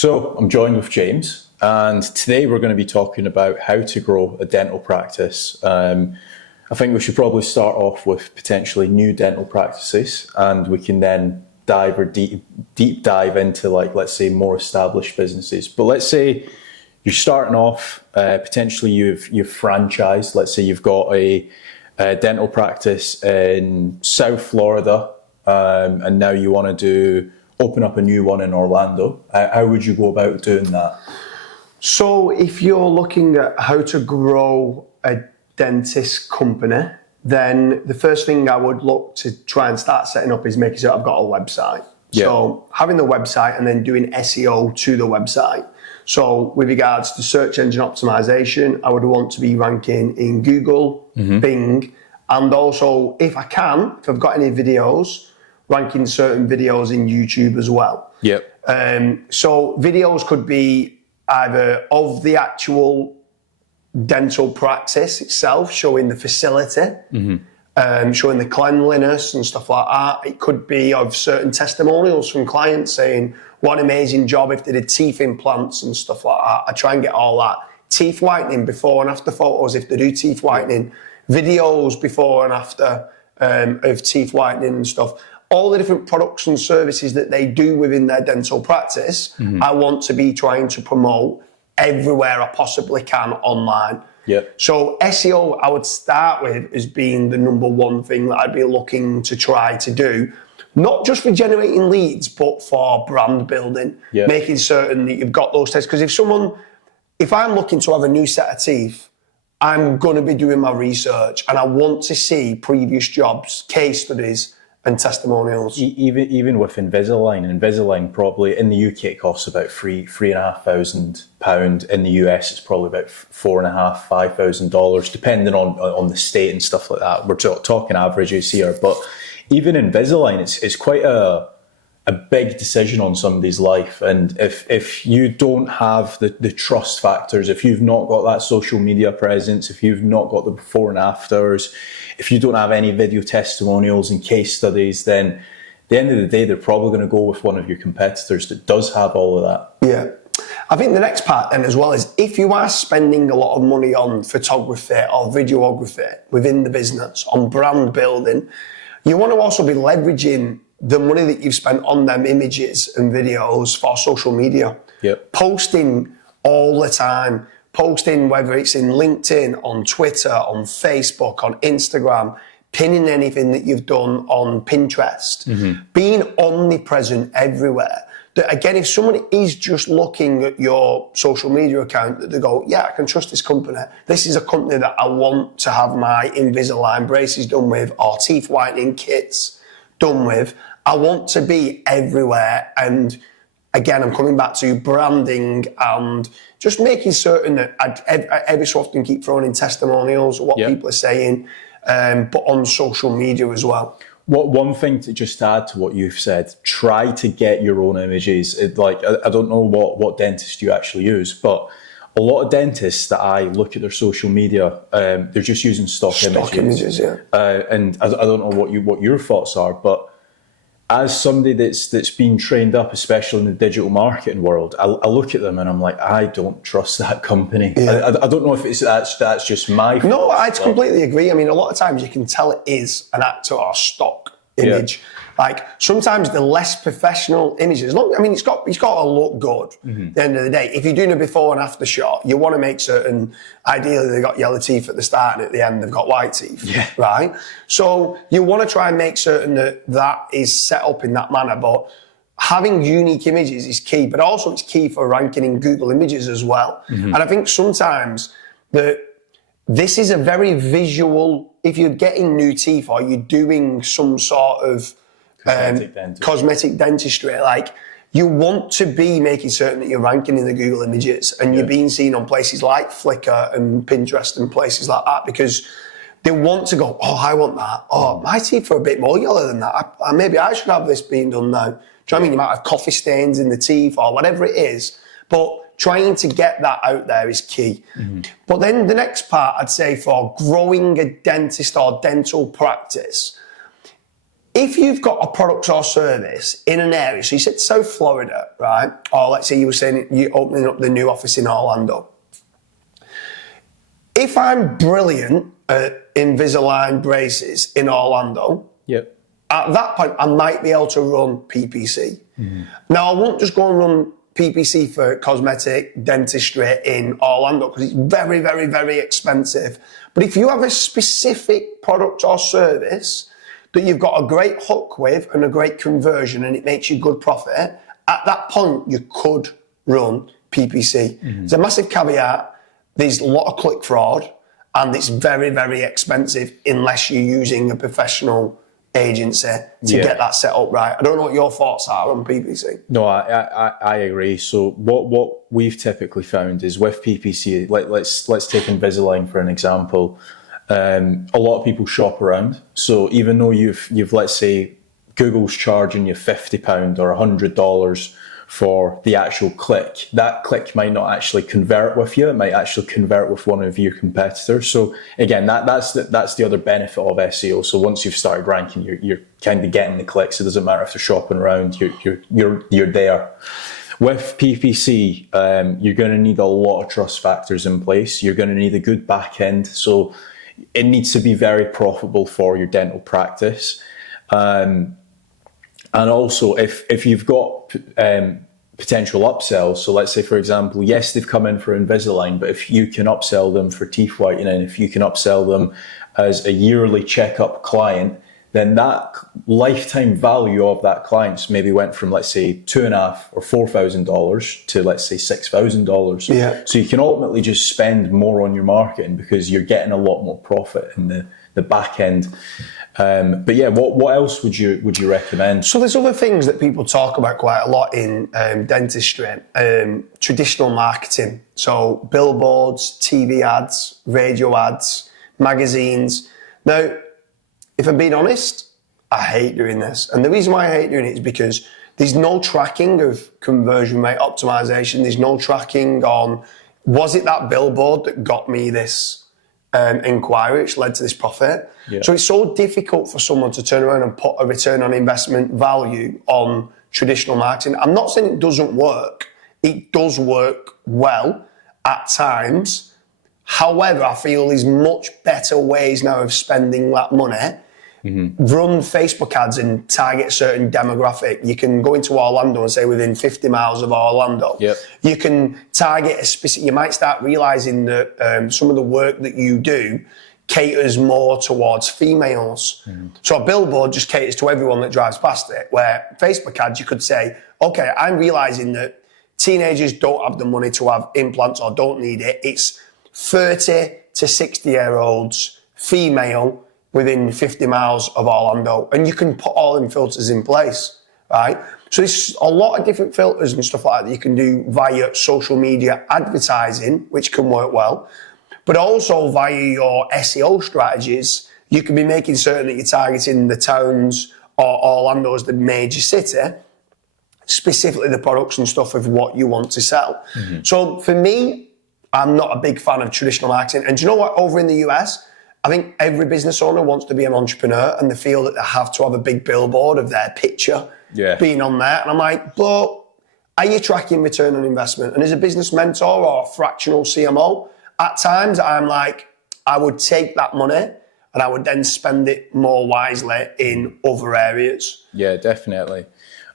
So I'm joined with James, and today we're going to be talking about how to grow a dental practice. I think we should probably start off with potentially new dental practices, and we can then deep dive into, like, let's say, more established businesses. But let's say you're starting off, potentially you've franchised. Let's say you've got a dental practice in South Florida, and now you want to open up a new one in Orlando. How would you go about doing that? So if you're looking at how to grow a dentist company, then the first thing I would look to try and start setting up is making sure I've got a website. Yep. So having the website and then doing SEO to the website. So with regards to search engine optimization, I would want to be ranking in Google, Bing, and also, if I can, if I've got any videos, ranking certain videos in YouTube as well. Yep. So videos could be either of the actual dental practice itself, showing the facility, showing the cleanliness and stuff like that. It could be of certain testimonials from clients saying what an amazing job if they did teeth implants and stuff like that. I try and get all that. Teeth whitening before and after photos if they do teeth whitening. Videos before and after of teeth whitening and stuff. All the different products and services that they do within their dental practice, I want to be trying to promote everywhere I possibly can online. Yep. So SEO, I would start with as being the number one thing that I'd be looking to try to do, not just for generating leads, but for brand building, making certain that you've got those tests. Because if I'm looking to have a new set of teeth, I'm going to be doing my research and I want to see previous jobs, case studies, and testimonials. Even with Invisalign probably in the UK it costs about £3,500. In the US it's probably about $4,500-5,000, depending on the state and stuff like that. We're talking averages here, but even Invisalign, it's quite a big decision on somebody's life. And if you don't have the trust factors, if you've not got that social media presence, if you've not got the before and afters, if you don't have any video testimonials and case studies, then at the end of the day, they're probably going to go with one of your competitors that does have all of that. Yeah. I think the next part then as well is if you are spending a lot of money on photography or videography within the business, on brand building, you want to also be leveraging the money that you've spent on them images and videos for social media. Yep. Posting all the time. Posting, whether it's in LinkedIn, on Twitter, on Facebook, on Instagram, pinning anything that you've done on Pinterest, being omnipresent everywhere. That again, if someone is just looking at your social media account, that they go, yeah, I can trust this company. This is a company that I want to have my Invisalign braces done with, or teeth whitening kits done with. I want to be everywhere. And again, I'm coming back to branding and just making certain that I every so often keep throwing in testimonials of what people are saying, but on social media as well. One thing to just add to what you've said, try to get your own images. I don't know what dentist you actually use, but a lot of dentists that I look at their social media, they're just using stock images. And I don't know what your thoughts are, but as somebody that's been trained up, especially in the digital marketing world, I look at them and I'm like, I don't trust that company. Yeah. I don't know if that's just my fault. No, I completely agree. I mean, a lot of times you can tell it is an actor or stock image. Yeah. Like sometimes the less professional images, it's got to look good at the end of the day. If you're doing a before and after shot, you want to make certain, ideally they've got yellow teeth at the start and at the end they've got white teeth, right? So you want to try and make certain that is set up in that manner, but having unique images is key, but also it's key for ranking in Google Images as well. And I think sometimes this is a very visual, if you're getting new teeth or you're doing some sort of cosmetic dentistry, like you want to be making certain that you're ranking in the Google Images and you're being seen on places like Flickr and Pinterest and places like that, because they want to go, oh, I want that. Oh, my teeth are a bit more yellow than that. Maybe I should have this being done now. Do you know what I mean? You might have coffee stains in the teeth or whatever it is, but trying to get that out there is key. But then the next part, I'd say, for growing a dentist or dental practice, if you've got a product or service in an area, so you said South Florida, right? Or let's say you were saying you're opening up the new office in Orlando. If I'm brilliant at Invisalign braces in Orlando, Yep. at that point, I might be able to run PPC. Now, I won't just go and run PPC for cosmetic dentistry in Orlando because it's very, very, very expensive. But if you have a specific product or service that you've got a great hook with and a great conversion and it makes you good profit, at that point, you could run PPC. It's a massive caveat. There's a lot of click fraud and it's very, very expensive unless you're using a professional agency to get that set up right. I don't know what your thoughts are on PPC. No, I agree. So what we've typically found is with PPC, let's take Invisalign for an example. A lot of people shop around. So even though you've let's say Google's charging you £50 or $100 for the actual click, that click might not actually convert with you. It might actually convert with one of your competitors. So again, that's the other benefit of SEO. So once you've started ranking, you're kind of getting the clicks. It doesn't matter if they're shopping around. You're there. With PPC, you're going to need a lot of trust factors in place. You're going to need a good back end. So it needs to be very profitable for your dental practice. And also, if you've got potential upsells, so let's say, for example, yes, they've come in for Invisalign, but if you can upsell them for teeth whitening, if you can upsell them as a yearly checkup client, then that lifetime value of that client's maybe went from, let's say, $2,500 or $4,000 to, let's say, $6,000. Yeah. So you can ultimately just spend more on your marketing because you're getting a lot more profit in the back end. But yeah, what else would you recommend? So there's other things that people talk about quite a lot in dentistry, traditional marketing. So billboards, TV ads, radio ads, magazines. Now, if I'm being honest, I hate doing this. And the reason why I hate doing it is because there's no tracking of conversion rate optimization. There's no tracking on, was it that billboard that got me this inquiry, which led to this profit? Yeah. So it's so difficult for someone to turn around and put a return on investment value on traditional marketing. I'm not saying it doesn't work. It does work well at times. However, I feel there's much better ways now of spending that money. Run Facebook ads and target a certain demographic. You can go into Orlando and say within 50 miles of Orlando. Yep. You can target a specific, you might start realizing that some of the work that you do caters more towards females. So a billboard just caters to everyone that drives past it, where Facebook ads, you could say, okay, I'm realizing that teenagers don't have the money to have implants or don't need it. It's 30 to 60-year-olds, female, within 50 miles of Orlando, and you can put all them filters in place, right? So there's a lot of different filters and stuff like that you can do via social media advertising, which can work well, but also via your SEO strategies, you can be making certain that you're targeting the towns or Orlando as the major city, specifically the products and stuff of what you want to sell. So for me, I'm not a big fan of traditional marketing. And do you know what? Over in the US, I think every business owner wants to be an entrepreneur and they feel that they have to have a big billboard of their picture being on there. And I'm like, but are you tracking return on investment? And as a business mentor or a fractional CMO, at times I'm like, I would take that money and I would then spend it more wisely in other areas. Yeah, definitely.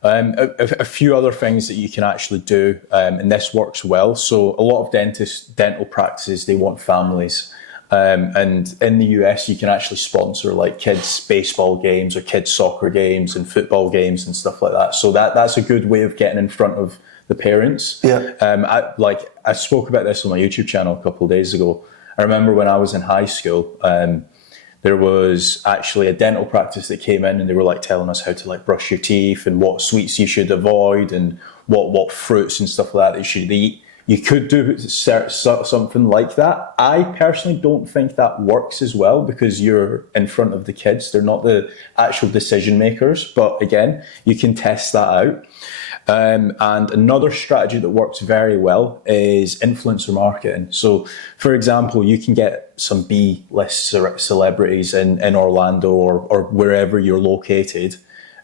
A few other things that you can actually do, and this works well. So a lot of dental practices, they want families. And in the US, you can actually sponsor like kids' baseball games or kids' soccer games and football games and stuff like that. So that's a good way of getting in front of the parents. Yeah. I spoke about this on my YouTube channel a couple of days ago. I remember when I was in high school, there was actually a dental practice that came in and they were like telling us how to like brush your teeth and what sweets you should avoid and what fruits and stuff like that you should eat. you could do something like that. I personally don't think that works as well because you're in front of the kids. They're not the actual decision makers. But again, you can test that out. And another strategy that works very well is influencer marketing. So, for example, you can get some B-list celebrities in Orlando or wherever you're located,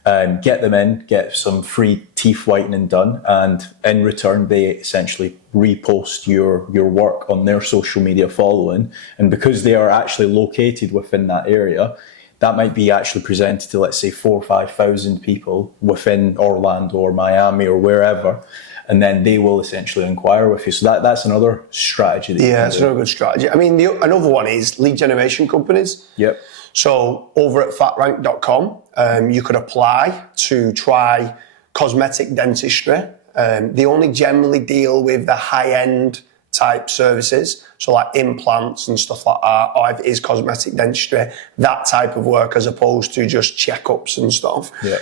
get them in, get some free teeth whitening done, and in return, they essentially repost your work on their social media following. And because they are actually located within that area, that might be actually presented to, let's say, 4,000 or 5,000 people within Orlando or Miami or wherever, and then they will essentially inquire with you. So that's another strategy. That's another good strategy. I mean, another one is lead generation companies. Yep. So over at fatrank.com, you could apply to try cosmetic dentistry. They only generally deal with the high-end type services, so like implants and stuff like that, or if it is cosmetic dentistry, that type of work as opposed to just checkups and stuff. Yeah.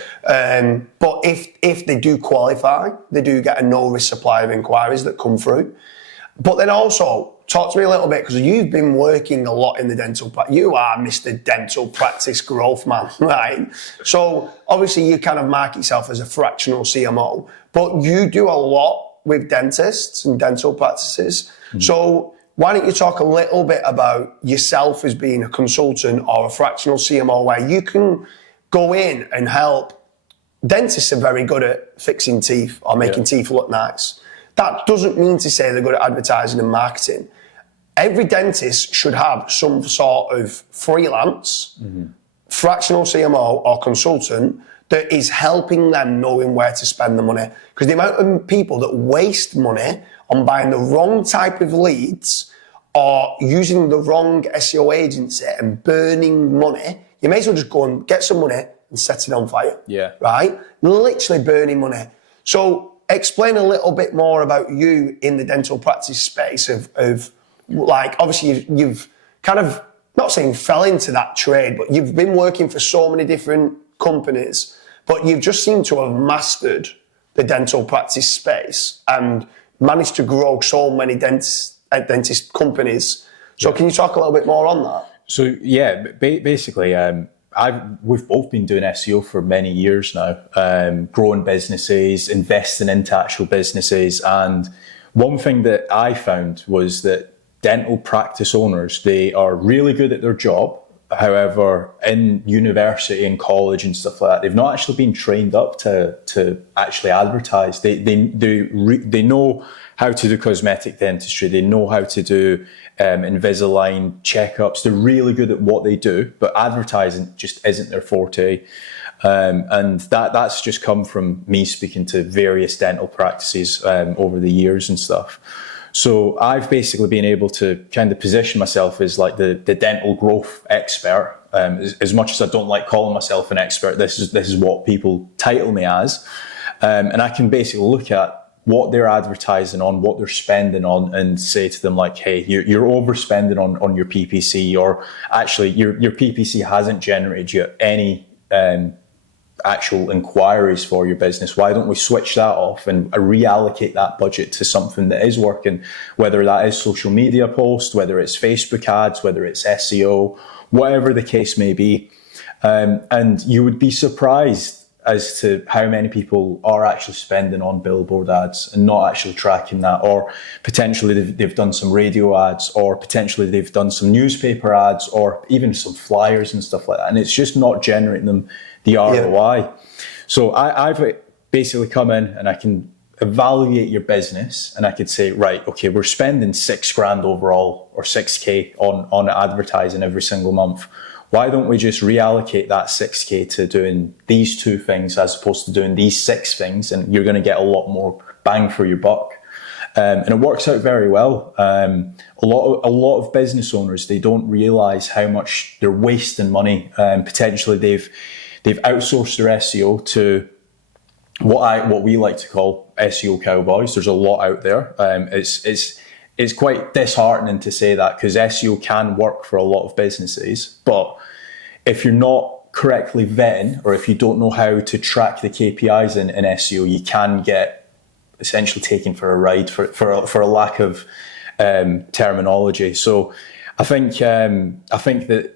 But if they do qualify, they do get a no-risk supply of inquiries that come through. But then also, talk to me a little bit, because you've been working a lot in the dental practice. You are Mr. Dental Practice Growth Man, right? So obviously you kind of mark yourself as a fractional CMO, but you do a lot with dentists and dental practices. Mm-hmm. So why don't you talk a little bit about yourself as being a consultant or a fractional CMO where you can go in and help. Dentists are very good at fixing teeth or making teeth look nice. That doesn't mean to say they're good at advertising and marketing. Every dentist should have some sort of freelance, fractional CMO or consultant that is helping them knowing where to spend the money. Because the amount of people that waste money on buying the wrong type of leads or using the wrong SEO agency and burning money, you may as well just go and get some money and set it on fire. Yeah. Right? Literally burning money. So explain a little bit more about you in the dental practice space of like, obviously you've kind of, not saying fell into that trade, but you've been working for so many different companies, but you've just seemed to have mastered the dental practice space and managed to grow so many dentist companies. So can you talk a little bit more on that? So yeah, basically, we've both been doing SEO for many years now, growing businesses, investing into actual businesses. And one thing that I found was that dental practice owners, they are really good at their job. However, in university and college and stuff like that, they've not actually been trained up to actually advertise. They know how to do cosmetic dentistry. They know how to do Invisalign checkups. They're really good at what they do, but advertising just isn't their forte. And that's just come from me speaking to various dental practices over the years and stuff. So I've basically been able to kind of position myself as like the dental growth expert. As much as I don't like calling myself an expert, this is what people title me as. And I can basically look at what they're advertising on, what they're spending on, and say to them like, hey, you're overspending on your PPC, or actually your PPC hasn't generated you any actual inquiries for your business. Why don't we switch that off and reallocate that budget to something that is working, whether that is social media posts, whether it's Facebook ads, whether it's SEO, whatever the case may be. And you would be surprised as to how many people are actually spending on billboard ads and not actually tracking that, or potentially they've done some radio ads, or potentially they've done some newspaper ads, or even some flyers and stuff like that. And it's just not generating them the ROI. Yeah. So I've basically come in and I can evaluate your business, and I could say, right, okay, we're spending $6,000 overall or 6K on advertising every single month. Why don't we just reallocate that 6K to doing these 2 things as opposed to doing these 6 things, and you're going to get a lot more bang for your buck. And it works out very well. A lot of business owners, they don't realize how much they're wasting money. Potentially they've outsourced their SEO to what we like to call SEO cowboys. There's a lot out there. It's quite disheartening to say that, because SEO can work for a lot of businesses, but if you're not correctly vetting, or if you don't know how to track the KPIs in SEO, you can get essentially taken for a ride for a lack of terminology. So I think that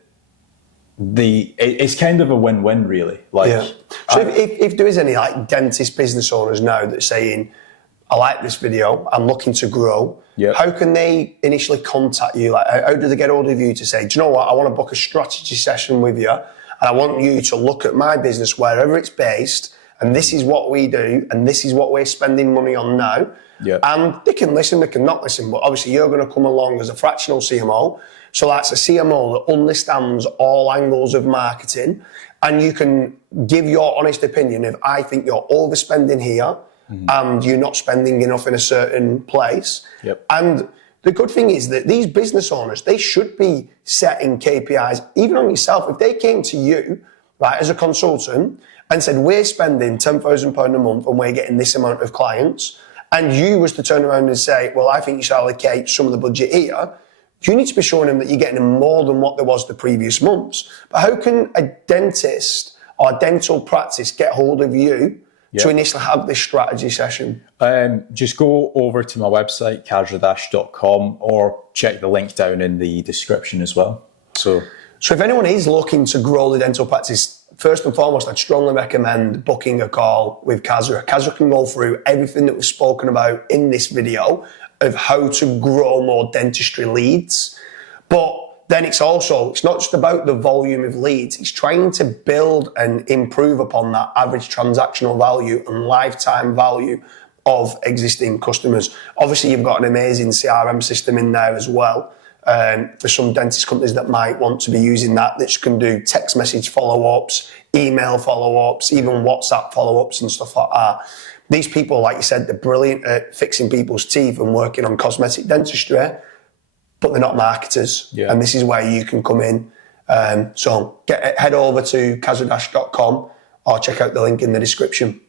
it's kind of a win-win, really. So if there is any like dentist business owners now that's saying, I like this video, I'm looking to grow, how can they initially contact you? Like, how do they get hold of you to say, do you know what, I want to book a strategy session with you, and I want you to look at my business wherever it's based, and this is what we do, and this is what we're spending money on now. And they can listen, they can not listen, but obviously you're going to come along as a fractional CMO. So that's a CMO that understands all angles of marketing, and you can give your honest opinion if I think you're overspending here and you're not spending enough in a certain place. And the good thing is that these business owners, they should be setting KPIs, even on yourself. If they came to you, right, as a consultant and said, we're spending £10,000 a month and we're getting this amount of clients, and you was to turn around and say, well, I think you should allocate some of the budget here, you need to be showing them that you're getting more than what there was the previous months. But how can a dentist or dental practice get hold of you to initially have this strategy session? Just go over to my website, kazradash.com, or check the link down in the description as well. So if anyone is looking to grow the dental practice, first and foremost, I'd strongly recommend booking a call with Kazra. Kazra can go through everything that we've spoken about in this video of how to grow more dentistry leads. But then it's not just about the volume of leads, it's trying to build and improve upon that average transactional value and lifetime value of existing customers. Obviously, you've got an amazing CRM system in there as well. For some dentist companies that might want to be using that can do text message follow-ups, email follow-ups, even WhatsApp follow-ups and stuff like that. These people, like you said, they're brilliant at fixing people's teeth and working on cosmetic dentistry, but they're not marketers. And this is where you can come in. So head over to kazradash.com or check out the link in the description.